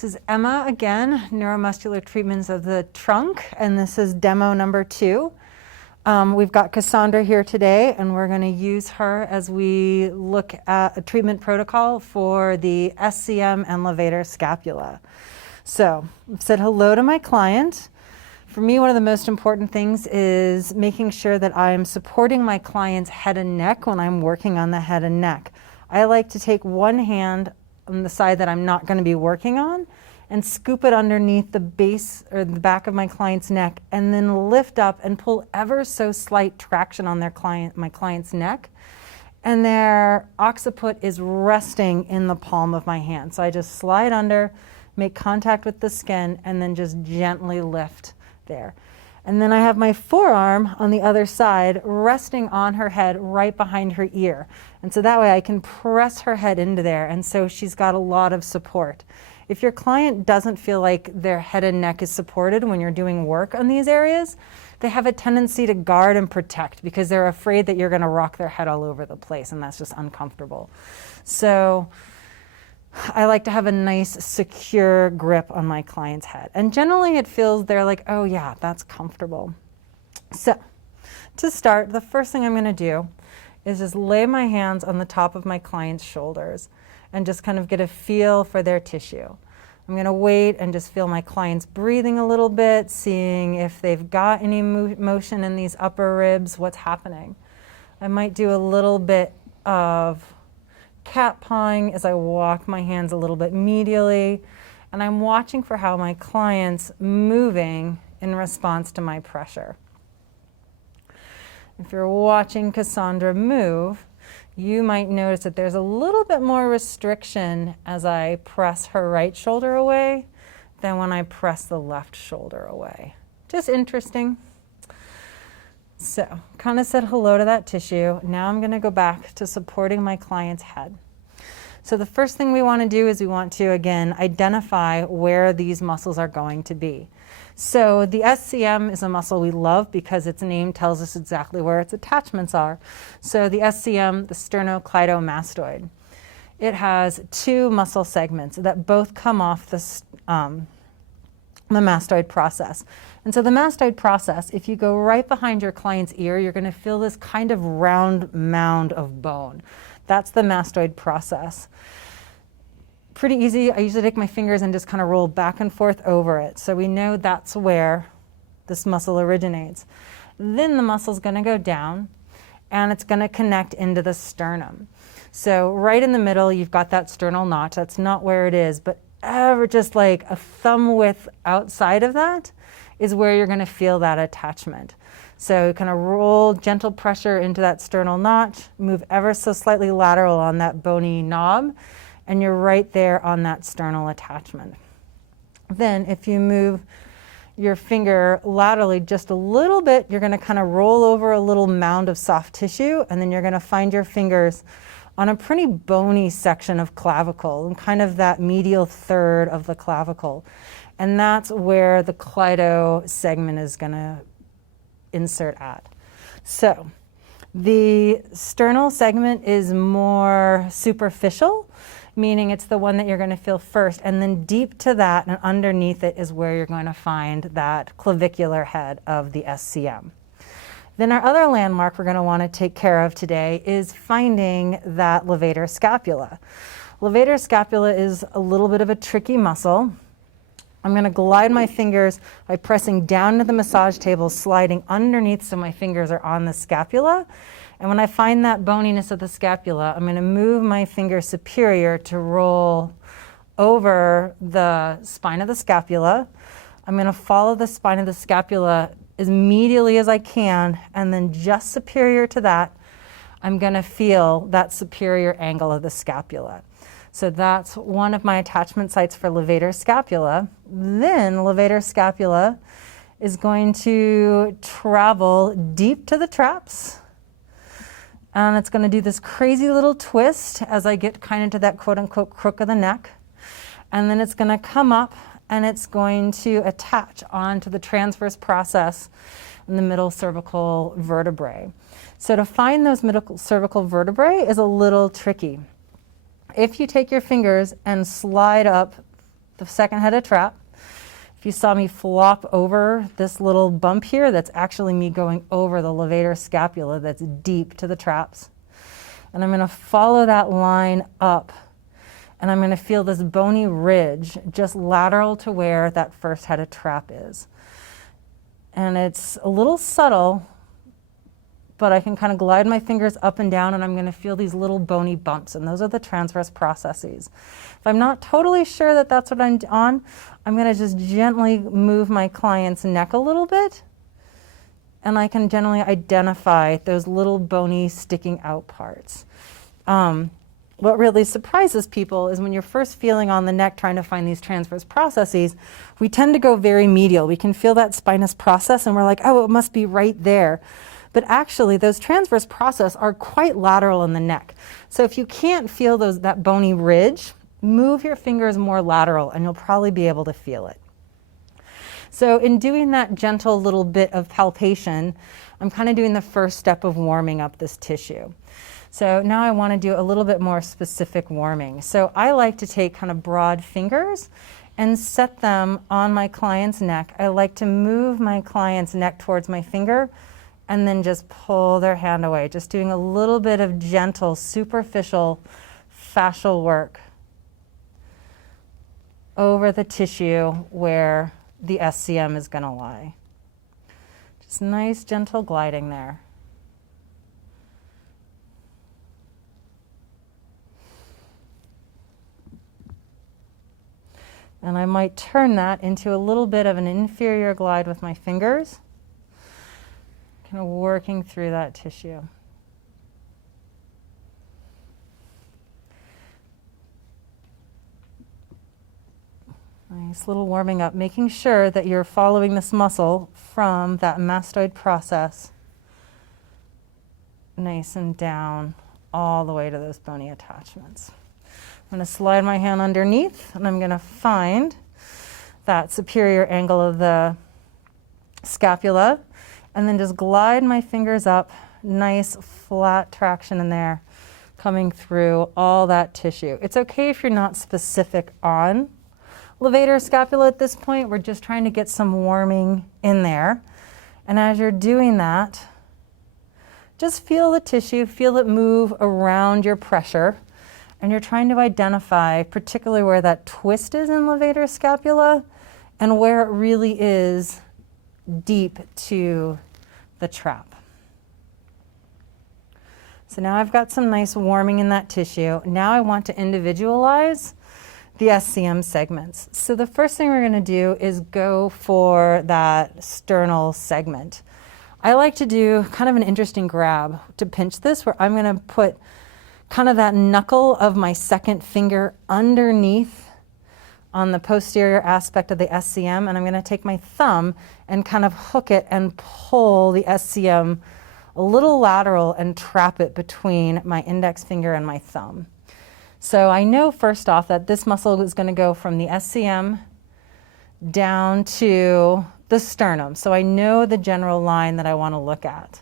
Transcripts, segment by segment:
This is Emma again, neuromuscular treatments of the trunk, and this is demo number 2. We've got Cassandra here today, and we're going to use her as we look at a treatment protocol for the SCM and Levator Scapula. So I've said hello to my client. For me, one of the most important things is making sure that I'm supporting my client's head and neck when I'm working on the head and neck. I like to take one hand on the side that I'm not going to be working on and scoop it underneath the base or the back of my client's neck, and then lift up and pull ever so slight traction on my client's neck. And their occiput is resting in the palm of my hand. So I just slide under, make contact with the skin, and then just gently lift there. And then I have my forearm on the other side resting on her head right behind her ear. And so that way I can press her head into there, and so she's got a lot of support. If your client doesn't feel like their head and neck is supported when you're doing work on these areas, they have a tendency to guard and protect because they're afraid that you're going to rock their head all over the place, and that's just uncomfortable. So I like to have a nice, secure grip on my client's head. And generally it feels, they're like, oh yeah, that's comfortable. So to start, the first thing I'm going to do is just lay my hands on the top of my client's shoulders and just kind of get a feel for their tissue. I'm going to wait and just feel my clients breathing a little bit, seeing if they've got any motion in these upper ribs, what's happening. I might do a little bit of cat pawing as I walk my hands a little bit medially, and I'm watching for how my client's moving in response to my pressure. If you're watching Cassandra move, you might notice that there's a little bit more restriction as I press her right shoulder away than when I press the left shoulder away. Just interesting. So, kind of said hello to that tissue. Now I'm going to go back to supporting my client's head. So the first thing we want to do is we want to, again, identify where these muscles are going to be. So the SCM is a muscle we love because its name tells us exactly where its attachments are. So the SCM, the sternocleidomastoid, it has 2 muscle segments that both come off the mastoid process. And so the mastoid process, if you go right behind your client's ear, you're going to feel this kind of round mound of bone. That's the mastoid process. Pretty easy. I usually take my fingers and just kind of roll back and forth over it. So we know that's where this muscle originates. Then the muscle's going to go down and it's going to connect into the sternum. So right in the middle, you've got that sternal notch. That's not where it is, but ever just like a thumb width outside of that is where you're going to feel that attachment. So kind of roll gentle pressure into that sternal notch, move ever so slightly lateral on that bony knob, and you're right there on that sternal attachment. Then if you move your finger laterally just a little bit, you're going to kind of roll over a little mound of soft tissue, and then you're going to find your fingers on a pretty bony section of clavicle, and kind of that medial third of the clavicle. And that's where the cleido segment is going to insert at. So the sternal segment is more superficial, meaning it's the one that you're going to feel first, and then deep to that and underneath it is where you're going to find that clavicular head of the SCM. Then our other landmark we're going to want to take care of today is finding that levator scapula. Levator scapula is a little bit of a tricky muscle. I'm going to glide my fingers by pressing down to the massage table, sliding underneath so my fingers are on the scapula. And when I find that boniness of the scapula, I'm going to move my finger superior to roll over the spine of the scapula. I'm going to follow the spine of the scapula as medially as I can, and then just superior to that, I'm going to feel that superior angle of the scapula. So that's one of my attachment sites for levator scapula. Then levator scapula is going to travel deep to the traps. And it's going to do this crazy little twist as I get kind of to that quote-unquote crook of the neck. And then it's going to come up and it's going to attach onto the transverse process in the middle cervical vertebrae. So to find those middle cervical vertebrae is a little tricky. If you take your fingers and slide up the second head of trap. If you saw me flop over this little bump here, that's actually me going over the levator scapula that's deep to the traps. And I'm going to follow that line up, and I'm going to feel this bony ridge just lateral to where that first head of trap is. And it's a little subtle, but I can kind of glide my fingers up and down, and I'm going to feel these little bony bumps, and those are the transverse processes. If I'm not totally sure that that's what I'm on, I'm going to just gently move my client's neck a little bit, and I can generally identify those little bony sticking out parts. What really surprises people is when you're first feeling on the neck trying to find these transverse processes, we tend to go very medial. We can feel that spinous process and we're like, oh, it must be right there. But actually, those transverse processes are quite lateral in the neck. So if you can't feel that bony ridge, move your fingers more lateral and you'll probably be able to feel it. So in doing that gentle little bit of palpation, I'm kind of doing the first step of warming up this tissue. So now I want to do a little bit more specific warming. So I like to take kind of broad fingers and set them on my client's neck. I like to move my client's neck towards my finger and then just pull their hand away, just doing a little bit of gentle, superficial fascial work over the tissue where the SCM is going to lie. Just nice, gentle gliding there. And I might turn that into a little bit of an inferior glide with my fingers, kind of working through that tissue. Nice little warming up, making sure that you're following this muscle from that mastoid process, nice and down, all the way to those bony attachments. I'm going to slide my hand underneath, and I'm going to find that superior angle of the scapula, and then just glide my fingers up, nice flat traction in there, coming through all that tissue. It's okay if you're not specific on levator scapula at this point. We're just trying to get some warming in there. And as you're doing that, just feel the tissue, feel it move around your pressure. And you're trying to identify particularly where that twist is in levator scapula and where it really is deep to the trap. So now I've got some nice warming in that tissue. Now I want to individualize the SCM segments. So the first thing we're going to do is go for that sternal segment. I like to do kind of an interesting grab to pinch this, where I'm going to put kind of that knuckle of my second finger underneath on the posterior aspect of the SCM, and I'm going to take my thumb and kind of hook it and pull the SCM a little lateral and trap it between my index finger and my thumb. So I know first off that this muscle is going to go from the SCM down to the sternum. So I know the general line that I want to look at.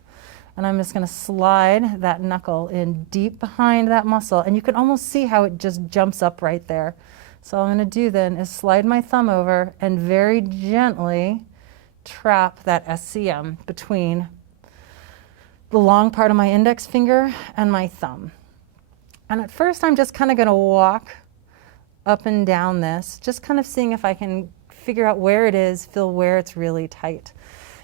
And I'm just going to slide that knuckle in deep behind that muscle. And you can almost see how it just jumps up right there. So all I'm going to do then is slide my thumb over and very gently trap that SCM between the long part of my index finger and my thumb. And at first I'm just kind of going to walk up and down this, just kind of seeing if I can figure out where it is, feel where it's really tight.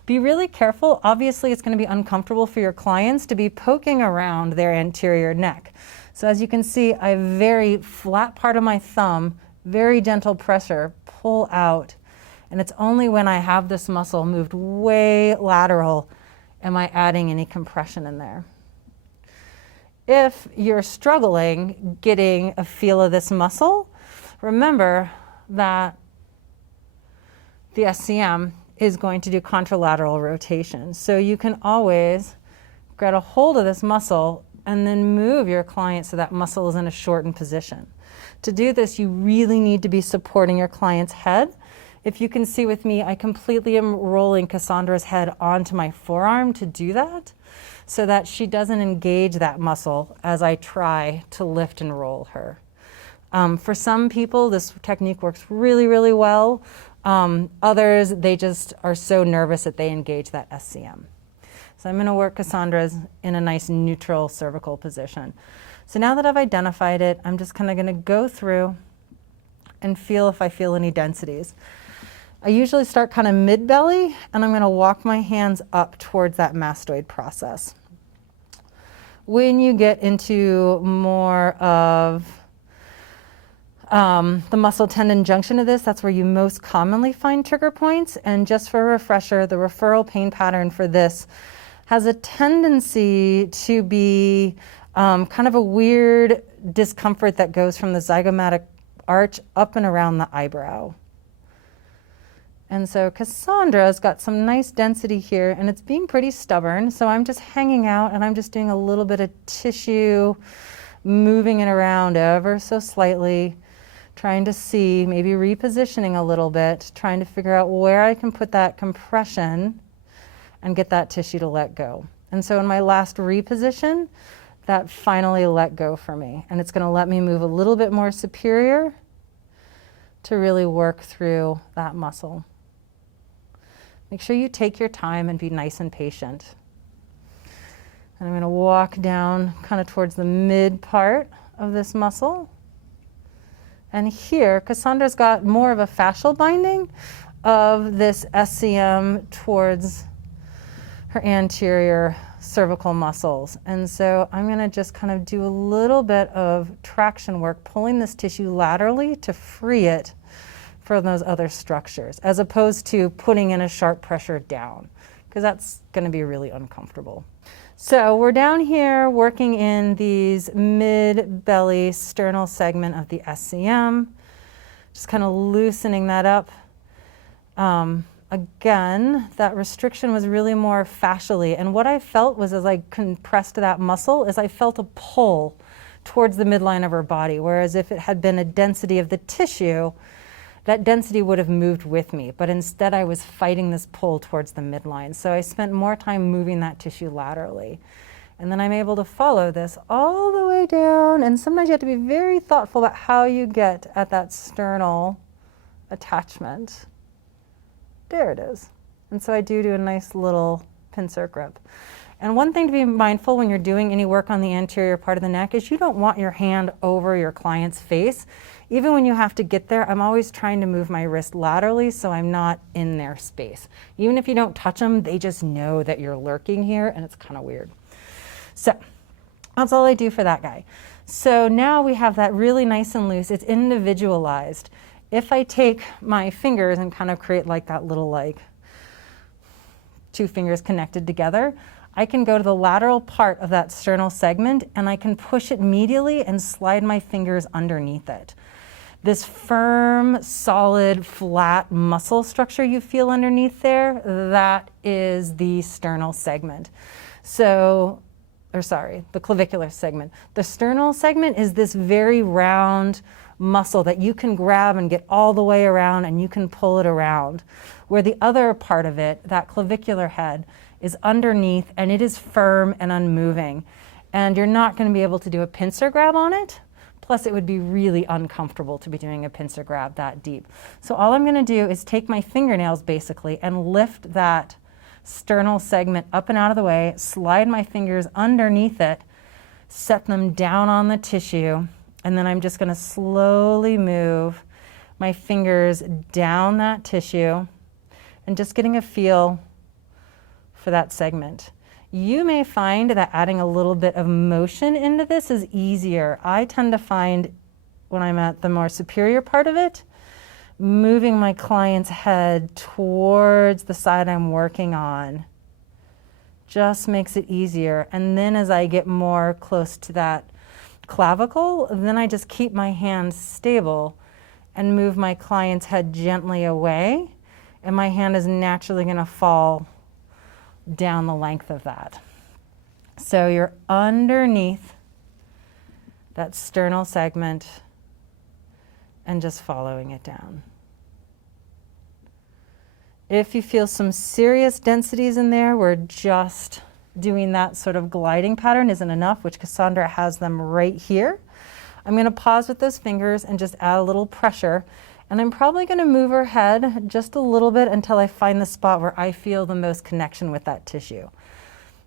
Be really careful. Obviously, it's going to be uncomfortable for your clients to be poking around their anterior neck. So as you can see, I have very flat part of my thumb, very gentle pressure, pull out. And it's only when I have this muscle moved way lateral am I adding any compression in there. If you're struggling getting a feel of this muscle, remember that the SCM is going to do contralateral rotation. So you can always get a hold of this muscle and then move your client so that muscle is in a shortened position. To do this, you really need to be supporting your client's head. If you can see with me, I completely am rolling Cassandra's head onto my forearm to do that, so that she doesn't engage that muscle as I try to lift and roll her. For some people, this technique works really, really well. Others, they just are so nervous that they engage that SCM. So I'm going to work Cassandra's in a nice neutral cervical position. So now that I've identified it, I'm just kind of going to go through and feel if I feel any densities. I usually start kind of mid-belly, and I'm going to walk my hands up towards that mastoid process. When you get into more of the muscle tendon junction of this, that's where you most commonly find trigger points. And just for a refresher, the referral pain pattern for this has a tendency to be kind of a weird discomfort that goes from the zygomatic arch up and around the eyebrow. And so Cassandra's got some nice density here, and it's being pretty stubborn. So I'm just hanging out, and I'm just doing a little bit of tissue, moving it around ever so slightly, trying to see, maybe repositioning a little bit, trying to figure out where I can put that compression and get that tissue to let go. And so in my last reposition, that finally let go for me. And it's going to let me move a little bit more superior to really work through that muscle. Make sure you take your time and be nice and patient. And I'm going to walk down kind of towards the mid part of this muscle. And here, Cassandra's got more of a fascial binding of this SCM towards her anterior cervical muscles. And so I'm going to just kind of do a little bit of traction work, pulling this tissue laterally to free it from those other structures, as opposed to putting in a sharp pressure down, because that's going to be really uncomfortable. So we're down here working in these mid-belly sternal segment of the SCM, just kind of loosening that up. Again, that restriction was really more fascially, and what I felt was, as I compressed that muscle, is I felt a pull towards the midline of her body, whereas if it had been a density of the tissue, that density would have moved with me, but instead I was fighting this pull towards the midline. So I spent more time moving that tissue laterally. And then I'm able to follow this all the way down, and sometimes you have to be very thoughtful about how you get at that sternal attachment. There it is. And so I do a nice little pincer grip. And one thing to be mindful when you're doing any work on the anterior part of the neck is you don't want your hand over your client's face. Even when you have to get there, I'm always trying to move my wrist laterally so I'm not in their space. Even if you don't touch them, they just know that you're lurking here, and it's kind of weird. So that's all I do for that guy. So now we have that really nice and loose. It's individualized. If I take my fingers and kind of create like that little like two fingers connected together, I can go to the lateral part of that sternal segment, and I can push it medially and slide my fingers underneath it. This firm, solid, flat muscle structure you feel underneath there, that is the sternal segment. The clavicular segment. The sternal segment is this very round muscle that you can grab and get all the way around, and you can pull it around. Where the other part of it, that clavicular head, is underneath, and it is firm and unmoving. And you're not going to be able to do a pincer grab on it. Plus, it would be really uncomfortable to be doing a pincer grab that deep. So all I'm going to do is take my fingernails, basically, and lift that sternal segment up and out of the way, slide my fingers underneath it, set them down on the tissue, and then I'm just going to slowly move my fingers down that tissue and just getting a feel for that segment. You may find that adding a little bit of motion into this is easier. I tend to find when I'm at the more superior part of it, moving my client's head towards the side I'm working on just makes it easier. And then as I get more close to that clavicle, then I just keep my hand stable and move my client's head gently away, and my hand is naturally going to fall down the length of that. So you're underneath that sternal segment and just following it down. If you feel some serious densities in there where just doing that sort of gliding pattern isn't enough, which Cassandra has them right here, I'm going to pause with those fingers and just add a little pressure. And I'm probably going to move her head just a little bit until I find the spot where I feel the most connection with that tissue.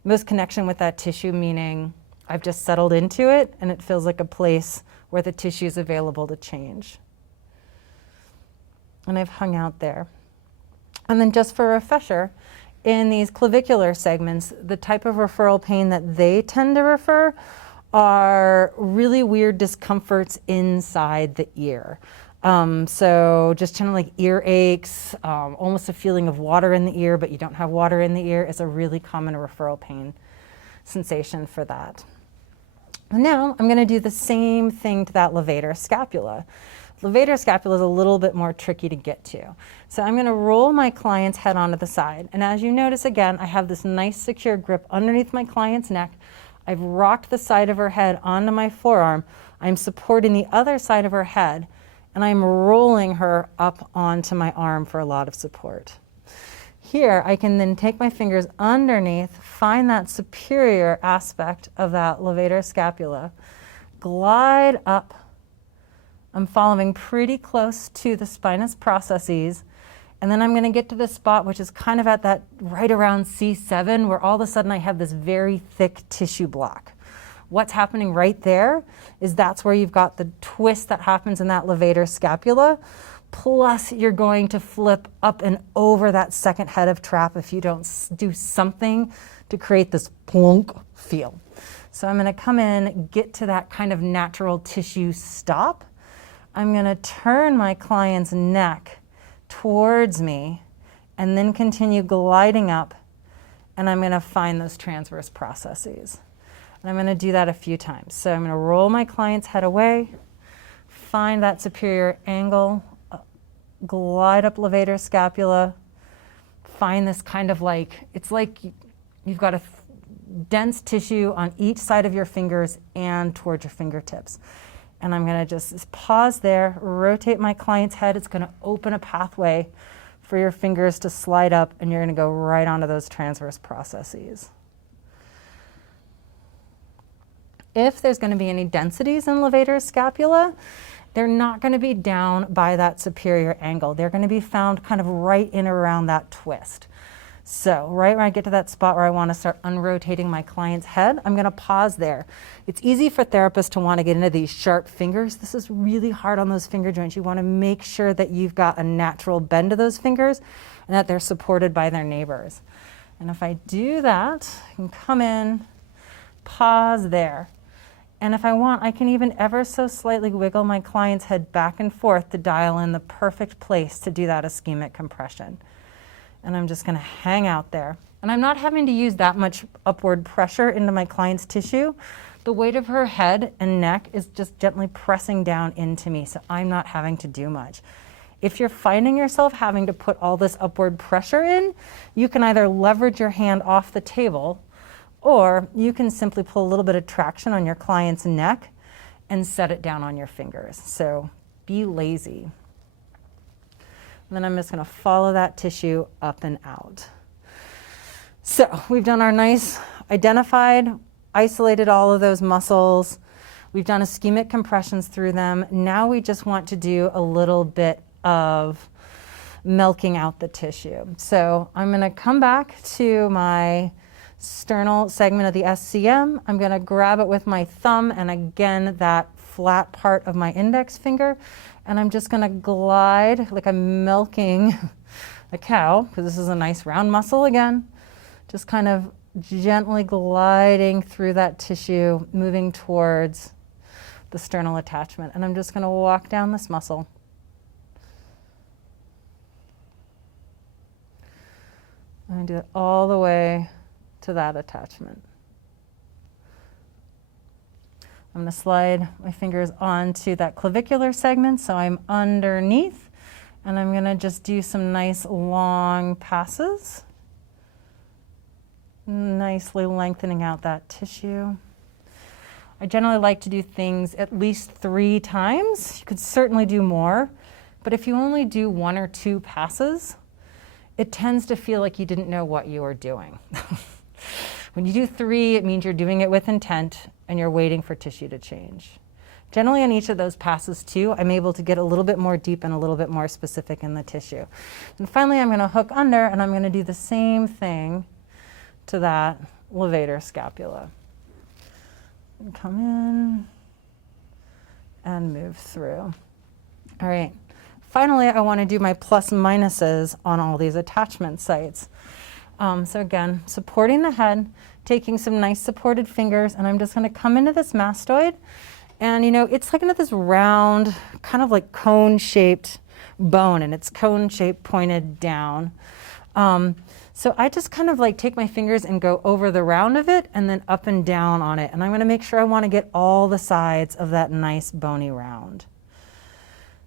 Most connection with that tissue meaning I've just settled into it and it feels like a place where the tissue is available to change. And I've hung out there. And then just for a refresher, in these clavicular segments, the type of referral pain that they tend to refer are really weird discomforts inside the ear. So just kind of like ear aches, almost a feeling of water in the ear, but you don't have water in the ear is a really common referral pain sensation for that. And now I'm going to do the same thing to that levator scapula. Levator scapula is a little bit more tricky to get to. So I'm going to roll my client's head onto the side. And as you notice again, I have this nice secure grip underneath my client's neck. I've rocked the side of her head onto my forearm. I'm supporting the other side of her head. And I'm rolling her up onto my arm for a lot of support. Here, I can then take my fingers underneath, find that superior aspect of that levator scapula, glide up. I'm following pretty close to the spinous processes. And then I'm going to get to the spot which is kind of at that right around C7, where all of a sudden I have this very thick tissue block. What's happening right there is that's where you've got the twist that happens in that levator scapula, plus you're going to flip up and over that second head of trap if you don't do something to create this plunk feel. So I'm going to come in, get to that kind of natural tissue stop. I'm going to turn my client's neck towards me and then continue gliding up, and I'm going to find those transverse processes. And I'm going to do that a few times. So I'm going to roll my client's head away, find that superior angle, glide up levator scapula, find this kind of like, it's like you've got a dense tissue on each side of your fingers and towards your fingertips. And I'm going to just pause there, rotate my client's head. It's going to open a pathway for your fingers to slide up, and you're going to go right onto those transverse processes. If there's going to be any densities in levator scapula, they're not going to be down by that superior angle. They're going to be found kind of right in around that twist. So right when I get to that spot where I want to start unrotating my client's head, I'm going to pause there. It's easy for therapists to want to get into these sharp fingers. This is really hard on those finger joints. You want to make sure that you've got a natural bend to those fingers and that they're supported by their neighbors. And if I do that, I can come in, pause there. And if I want, I can even ever so slightly wiggle my client's head back and forth to dial in the perfect place to do that ischemic compression. And I'm just going to hang out there. And I'm not having to use that much upward pressure into my client's tissue. The weight of her head and neck is just gently pressing down into me, so I'm not having to do much. If you're finding yourself having to put all this upward pressure in, you can either leverage your hand off the table, or you can simply pull a little bit of traction on your client's neck and set it down on your fingers. So be lazy. And then I'm just going to follow that tissue up and out. So we've done our nice identified, isolated all of those muscles. We've done ischemic compressions through them. Now we just want to do a little bit of milking out the tissue. So I'm going to come back to my sternal segment of the SCM. I'm going to grab it with my thumb and again that flat part of my index finger, and I'm just going to glide like I'm milking a cow, because this is a nice round muscle again, just kind of gently gliding through that tissue, moving towards the sternal attachment. And I'm just going to walk down this muscle. I'm going to do it all the way to that attachment. I'm going to slide my fingers onto that clavicular segment so I'm underneath, and I'm going to just do some nice long passes, nicely lengthening out that tissue. I generally like to do things at least 3 times. You could certainly do more, but if you only do 1 or 2 passes, it tends to feel like you didn't know what you were doing. When you do 3, it means you're doing it with intent and you're waiting for tissue to change. Generally on each of those passes too, I'm able to get a little bit more deep and a little bit more specific in the tissue. And finally, I'm going to hook under, and I'm going to do the same thing to that levator scapula. Come in and move through. All right. Finally, I want to do my plus minuses on all these attachment sites. So again, supporting the head, taking some nice supported fingers, and I'm just going to come into this mastoid. And, you know, it's like into this round, kind of like cone-shaped bone, and it's cone-shaped pointed down. So I just kind of like take my fingers and go over the round of it and then up and down on it. And I'm going to make sure I want to get all the sides of that nice bony round.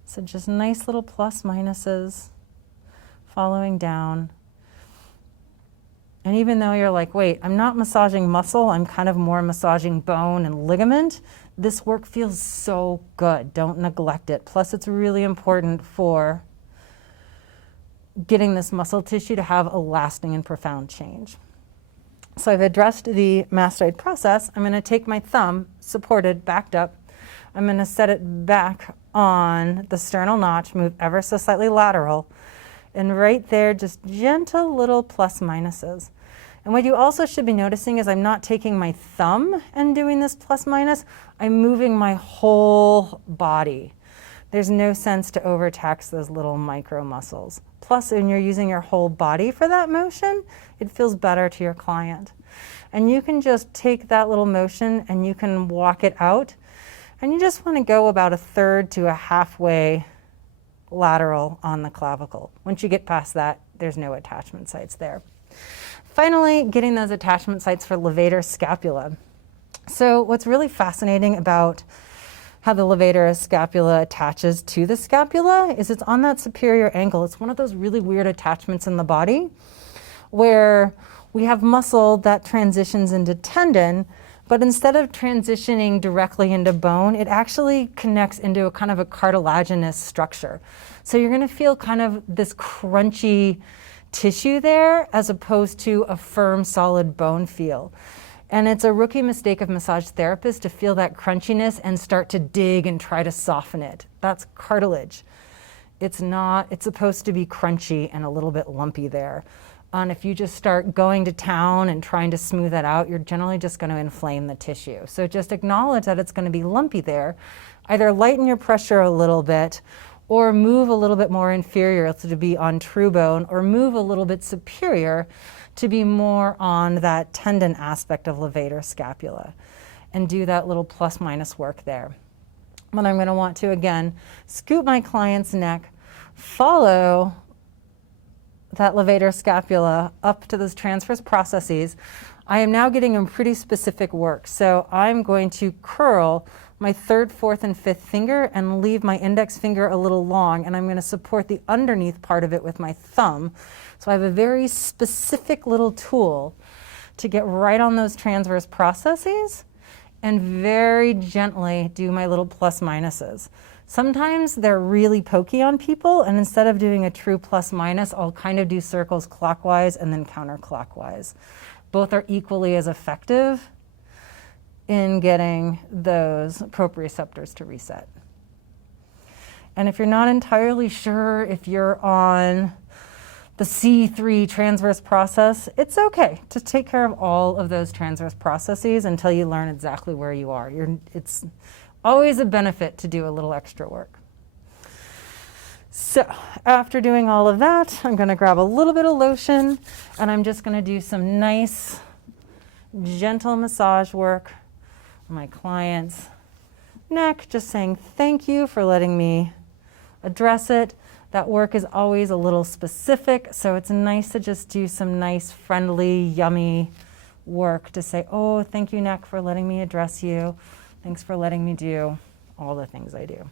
So just nice little plus minuses following down. And even though you're like, wait, I'm not massaging muscle, I'm kind of more massaging bone and ligament, this work feels so good. Don't neglect it. Plus, it's really important for getting this muscle tissue to have a lasting and profound change. So I've addressed the mastoid process. I'm going to take my thumb, supported, backed up. I'm going to set it back on the sternal notch, move ever so slightly lateral. And right there, just gentle little plus minuses. And what you also should be noticing is I'm not taking my thumb and doing this plus minus. I'm moving my whole body. There's no sense to overtax those little micro muscles. Plus, when you're using your whole body for that motion, it feels better to your client. And you can just take that little motion and you can walk it out. And you just want to go about 1/3 to a halfway lateral on the clavicle. Once you get past that, there's no attachment sites there. Finally, getting those attachment sites for levator scapula. So what's really fascinating about how the levator scapula attaches to the scapula is it's on that superior angle. It's one of those really weird attachments in the body where we have muscle that transitions into tendon, but instead of transitioning directly into bone, it actually connects into a kind of a cartilaginous structure. So you're going to feel kind of this crunchy tissue there as opposed to a firm, solid bone feel. And it's a rookie mistake of massage therapists to feel that crunchiness and start to dig and try to soften it. That's cartilage. It's not, it's supposed to be crunchy and a little bit lumpy there. And if you just start going to town and trying to smooth that out, you're generally just going to inflame the tissue. So just acknowledge that it's going to be lumpy there. Either lighten your pressure a little bit or move a little bit more inferior to be on true bone, or move a little bit superior to be more on that tendon aspect of levator scapula, and do that little plus minus work there. But I'm going to want to, again, scoop my client's neck, follow that levator scapula up to those transverse processes. I am now getting a pretty specific work. So I'm going to curl my 3rd, 4th, and 5th finger and leave my index finger a little long, and I'm going to support the underneath part of it with my thumb. So I have a very specific little tool to get right on those transverse processes and very gently do my little plus minuses. Sometimes they're really pokey on people, and instead of doing a true plus minus, I'll kind of do circles clockwise and then counterclockwise. Both are equally as effective in getting those proprioceptors to reset. And if you're not entirely sure if you're on the C3 transverse process, it's okay to take care of all of those transverse processes until you learn exactly where you are. It's always a benefit to do a little extra work. So after doing all of that, I'm going to grab a little bit of lotion, and I'm just going to do some nice, gentle massage work on my client's neck, just saying thank you for letting me address it. That work is always a little specific, so it's nice to just do some nice, friendly, yummy work to say, oh, thank you, neck, for letting me address you. Thanks for letting me do all the things I do.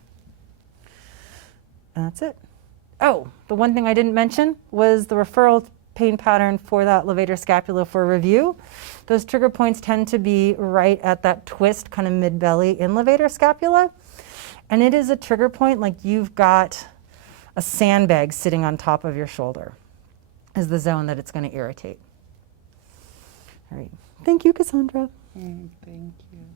And that's it. Oh, the one thing I didn't mention was the referral pain pattern for that levator scapula for review. Those trigger points tend to be right at that twist, kind of mid-belly in levator scapula. And it is a trigger point like you've got a sandbag sitting on top of your shoulder, is the zone that it's going to irritate. All right. Thank you, Cassandra. Thank you.